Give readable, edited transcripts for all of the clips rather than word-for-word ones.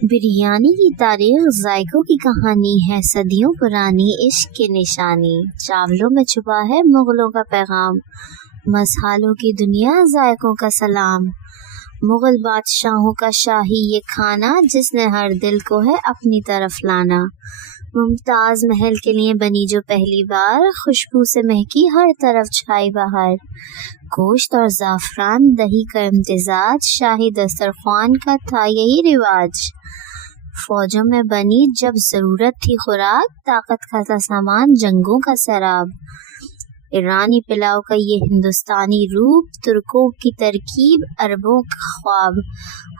बिरयानी की तारीख जायकों की कहानी है, सदियों पुरानी इश्क की निशानी। चावलों में छुपा है मुगलों का पैगाम, मसालों की दुनिया जायकों का सलाम। मुगल बादशाहों का शाही ये खाना, जिसने हर दिल को है अपनी तरफ लाना। मुमताज महल के लिए बनी जो पहली बार, खुशबू से महकी हर तरफ छाई बहार। गोश्त और ज़ाफ़रान दही का इम्तिजाज, शाही दस्तरख्वान का था यही रिवाज। फौजों में बनी जब जरूरत थी खुराक, ताकत का था सामान जंगों का सराब। ईरानी पुलाव का ये हिंदुस्तानी रूप, तुर्कों की तरकीब अरबों का ख्वाब।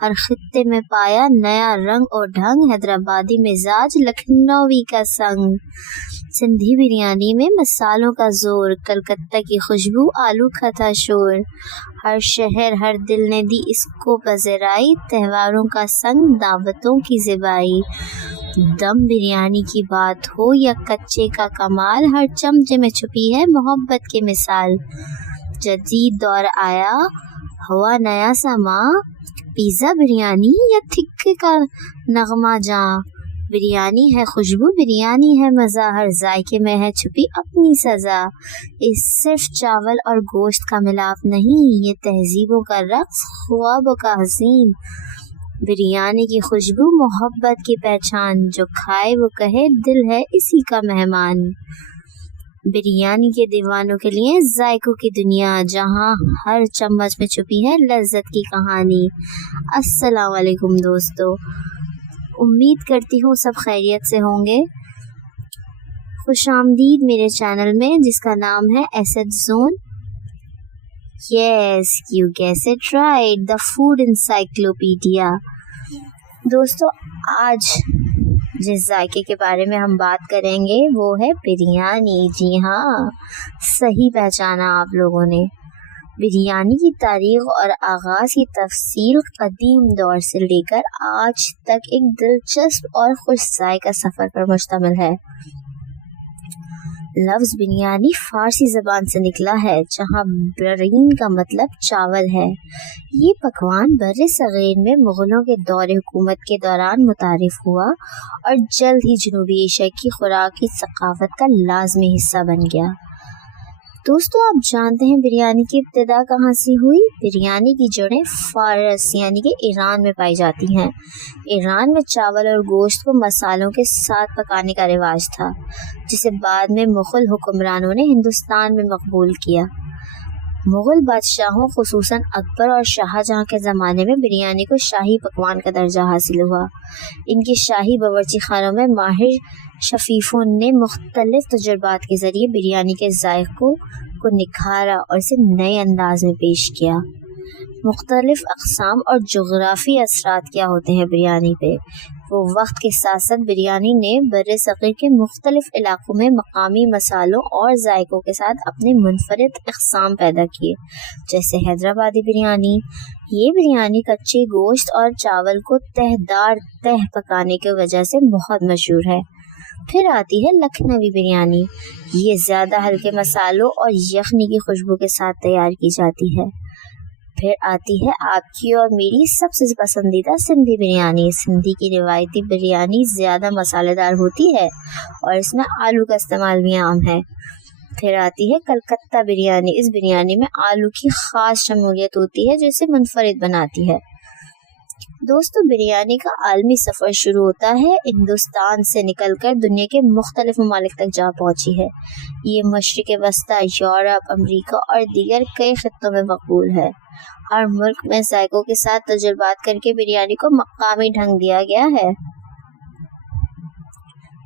हर खित्ते में पाया नया रंग और ढंग, हैदराबादी मिजाज लखनवी का संग। सिंधी बिरयानी में मसालों का जोर, कलकत्ता की खुशबू आलू का था शोर। हर शहर हर दिल ने दी इसको पज़राई, त्योहारों का संग दावतों की ज़िबाई। दम बिरयानी की बात हो या कच्चे का कमाल, हर चमचे में छुपी है मोहब्बत की मिसाल। जदीद दौर आया हुआ नया समा, पिज़्ज़ा बिरयानी या थिक्के का नगमा जहाँ। बिरयानी है खुशबू, बिरयानी है मज़ा, हर जायके में है छुपी अपनी सज़ा। ये सिर्फ चावल और गोश्त का मिलाप नहीं, ये तहजीबों का रक्स, ख्वाबों का हसीन। बिरयानी की खुशबू मोहब्बत की पहचान, जो खाए वो कहे दिल है इसी का मेहमान। बिरयानी के दीवानों के लिए जायकों की दुनिया, जहाँ हर चम्मच में छुपी है लज्जत की कहानी। अस्सलाम वालेकुम दोस्तों, उम्मीद करती हूँ सब खैरियत से होंगे। खुशामदीद मेरे चैनल में, जिसका नाम है SH zone. Yes, you guess it right, the food encyclopedia। दोस्तों, आज जिस जायके के बारे में हम बात करेंगे वो है बिरयानी। जी हाँ, सही पहचाना आप लोगों ने। बिरयानी की तारीख और आगाज़ की तफसील कदीम दौर से लेकर आज तक एक दिलचस्प और खुश जायका सफ़र पर मुश्तमिल है। लफ्ज़ बिरयानी फ़ारसी ज़बान से निकला है, जहाँ बरीन का मतलब चावल है। ये पकवान बर्रे सग़ीर में मुग़लों के दौरे हुकूमत के दौरान मुतारिफ़ हुआ और जल्द ही जनूबी एशिया की खुराकी सक़ाफ़त का लाज़मी हिस्सा बन गया। दोस्तों, आप जानते हैं बिरयानी की इब्तिदा कहाँ से हुई? बिरयानी की जड़ें फ़ारस यानी कि ईरान में पाई जाती हैं। ईरान में चावल और गोश्त को मसालों के साथ पकाने का रिवाज था, जिसे बाद में मुग़ल हुक्मरानों ने हिंदुस्तान में मकबूल किया। मुग़ल बादशाहों ख़ुसूसन अकबर और शाहजहाँ के ज़माने में बिरयानी को शाही पकवान का दर्जा हासिल हुआ। इनके शाही बावर्ची खानों में माहिर शफ़ीफ़ों ने मुख्तलिफ तजुर्बात के ज़रिए बिरयानी के ज़ायक़ों को निखारा और इसे नए अंदाज में पेश किया। मुख्तलिफ अक़साम और जोग्राफ़ी असरात क्या होते हैं बिरयानी पे? वो वक्त के साथ साथ बिरयानी ने बर्रे सग़ीर के मुख्तलिफ इलाकों में मकामी मसालों और जायकों के साथ अपने मुनफरिद अक़साम पैदा किए, जैसे हैदराबादी बिरयानी। ये बिरयानी कच्चे गोश्त और चावल को तह पकाने की वजह से बहुत मशहूर है। फिर आती है लखनवी बिरयानी। ये ज़्यादा हल्के मसालों और यखनी की खुशबू के साथ तैयार की जाती है। फिर आती है आपकी और मेरी सबसे पसंदीदा सिंधी बिरयानी। सिंधी की रिवायती बिरयानी ज़्यादा मसालेदार होती है और इसमें आलू का इस्तेमाल भी आम है। फिर आती है कलकत्ता बिरयानी। इस बिरयानी में आलू की ख़ास शमूलियत होती है जो इसे मुनफरिद बनाती है। दोस्तों, बिरयानी का आलमी सफ़र शुरू होता है हिंदुस्तान से निकलकर दुनिया के मुख्तलिफ ममालिक तक जा पहुँची है। ये मशरिक़ वस्ता, यूरोप, अमरीका और दीगर कई खित्तों में मकबूल है। हर मुल्क में जायकों के साथ तजुर्बात करके बिरयानी को मकामी ढंग दिया गया है।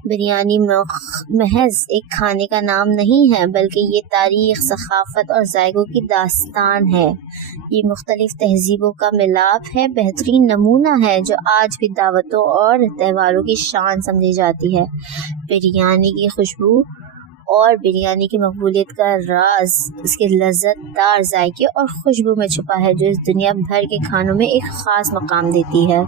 बिरयानी महज एक खाने का नाम नहीं है, बल्कि ये तारीख़, सक़ाफ़त और जायकों की दास्तान है। ये मुख्तलिफ़ तहज़ीबों का मिलाप है, बेहतरीन नमूना है जो आज भी दावतों और त्योहारों की शान समझी जाती है। बिरयानी की खुशबू और बिरयानी की मकबूलियत का राज इसके लज़्ज़तदार जायके और खुशबू में छुपा है, जो इस दुनिया भर के खानों में एक ख़ास मकाम देती है।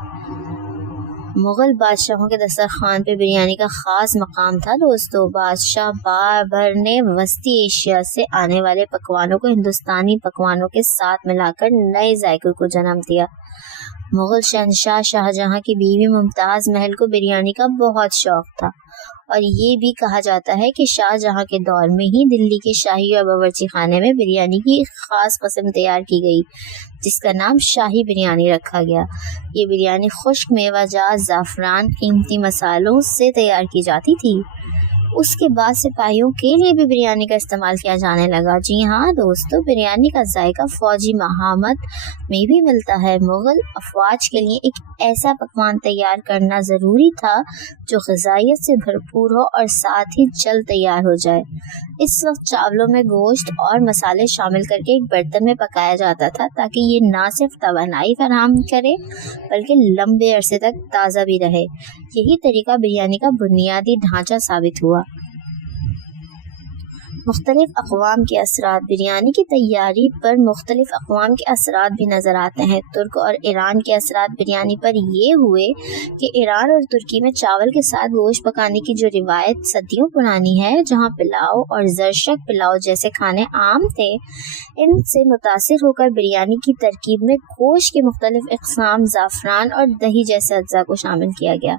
मुग़ल बादशाहों के दस्तरखान पे बिरयानी का ख़ास मकाम था। दोस्तों, बादशाह बाबर ने वस्ती एशिया से आने वाले पकवानों को हिंदुस्तानी पकवानों के साथ मिलाकर नए जायकों को जन्म दिया। मुगल शहंशाह शाहजहां की बीवी मुमताज महल को बिरयानी का बहुत शौक था और ये भी कहा जाता है कि शाहजहां के दौर में ही दिल्ली के शाही और बावर्ची खाने में बिरयानी की एक खास किस्म तैयार की गई जिसका नाम शाही बिरयानी रखा गया। ये बिरयानी खुश्क मेवाजात, ज़ाफ़रान, कीमती मसालों से तैयार की जाती थी। उसके बाद सिपाहियों के लिए भी बिरयानी का इस्तेमाल किया जाने लगा। जी हाँ दोस्तों, बिरयानी का जायका फौजी महामत में भी मिलता है। मुगल अफवाज के लिए एक ऐसा पकवान तैयार करना ज़रूरी था जो ग़िज़ाइयत से भरपूर हो और साथ ही जल्द तैयार हो जाए। इस वक्त चावलों में गोश्त और मसाले शामिल करके एक बर्तन में पकाया जाता था ताकि ये ना सिर्फ तवानाई फराहम करे बल्कि लंबे अरसे तक ताज़ा भी रहे। यही तरीका बिरयानी का बुनियादी ढांचा साबित हुआ। मुख्तलिफ अक़वाम के असरात। बिरयानी की तैयारी पर मुख्तलिफ अक़वाम के असरात भी नज़र आते हैं। तुर्क और ईरान के असरात बिरयानी पर ये हुए कि ईरान और तुर्की में चावल के साथ गोश्त पकाने की जो रिवायत सदियों पुरानी है, जहाँ पुलाव और ज़रशक पुलाव जैसे खाने आम थे, इनसे मुतासिर होकर बिरयानी की तरकीब में गोश्त के मुख्तलिफ इक़साम, ज़ाफ़रान और दही जैसे अज्जा को शामिल किया गया।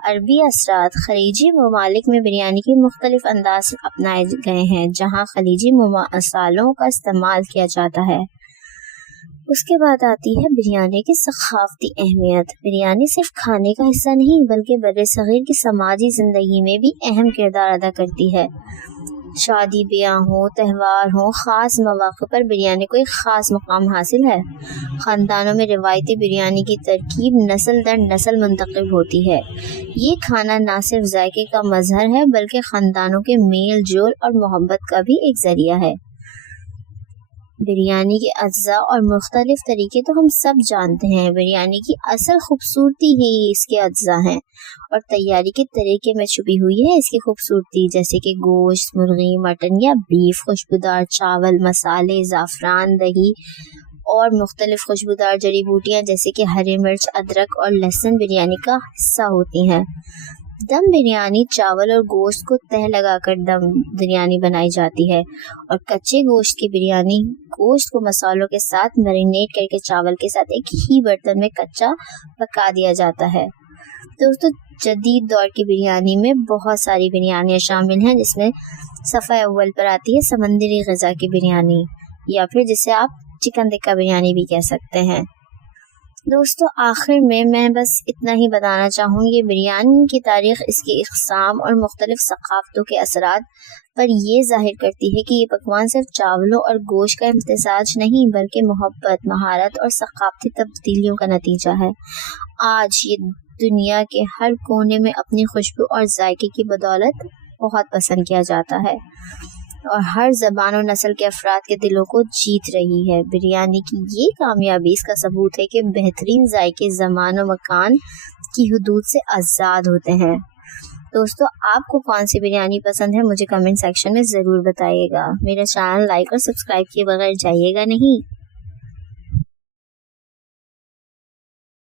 अरबी असरात। खलीजी ममालिक में बिरयानी के मुख्तलिफ अंदाज अपनाए गए हैं जहाँ खलीजी मसालों का इस्तेमाल किया जाता है। उसके बाद आती है बिरयानी की सक़ाफ़ती अहमियत। बिरयानी सिर्फ खाने का हिस्सा नहीं बल्कि बर्र-ए-सग़ीर की समाजी ज़िंदगी में भी अहम किरदार अदा करती है। शादी ब्याह हो, त्यौहार हो, ख़ास मौक़े पर बिरयानी को एक ख़ास मुकाम हासिल है। ख़ानदानों में रिवायती बिरयानी की तरकीब नस्ल दर नस्ल मुंतक़िल होती है। ये खाना न सिर्फ जायके का मज़हर है बल्कि ख़ानदानों के मेल जोल और मोहब्बत का भी एक ज़रिया है। बिरयानी के अज्जा और मुख्तलिफ तरीके तो हम सब जानते हैं। बिरयानी की असल खूबसूरती ही इसके अज्जा हैं और तैयारी के तरीके में छुपी हुई है इसकी खूबसूरती, जैसे कि गोश्त, मुर्गी, मटन या बीफ, खुशबूदार चावल, मसाले, ज़ाफ़रान, दही और मुख्तलिफ खुशबूदार जड़ी बूटियाँ जैसे कि हरी मिर्च, अदरक और लहसुन बिरयानी का हिस्सा होती हैं। दम बिरयानी चावल और गोश्त को तह लगाकर दम बिरयानी बनाई जाती है और कच्चे गोश्त की बिरयानी गोश्त को मसालों के साथ मैरिनेट करके चावल के साथ एक ही बर्तन में कच्चा पका दिया जाता है। दोस्तों, जदीद दौर की बिरयानी में बहुत सारी बिरयानियाँ शामिल हैं जिसमें सफ़ा अव्वल पर आती है समंदरी ग़िज़ा की बिरयानी या फिर जिसे आप चिकन टिक्का बिरयानी भी कह सकते हैं। दोस्तों, आखिर में मैं बस इतना ही बताना चाहूँगी, बिरयानी की तारीख़ इसकी इक़साम और मुख्तलिफ सक़ाफ़तों के असरात पर ये ज़ाहिर करती है कि ये पकवान सिर्फ चावलों और गोश्त का इम्तिज़ाज नहीं बल्कि मोहब्बत, महारत और सक़ाफ़ती तब्दीलियों का नतीजा है। आज ये दुनिया के हर कोने में अपनी खुशबू और जायके की बदौलत बहुत पसंद किया जाता है और हर ज़बान और नस्ल के अफराद के दिलों को जीत रही है। बिरयानी की ये कामयाबी इसका सबूत है कि बेहतरीन जायके ज़मान और मकान की हुदूद से आज़ाद होते हैं। दोस्तों, आपको कौन सी बिरयानी पसंद है मुझे कमेंट सेक्शन में ज़रूर बताइएगा। मेरा चैनल लाइक और सब्सक्राइब किए बगैर जाइएगा नहीं।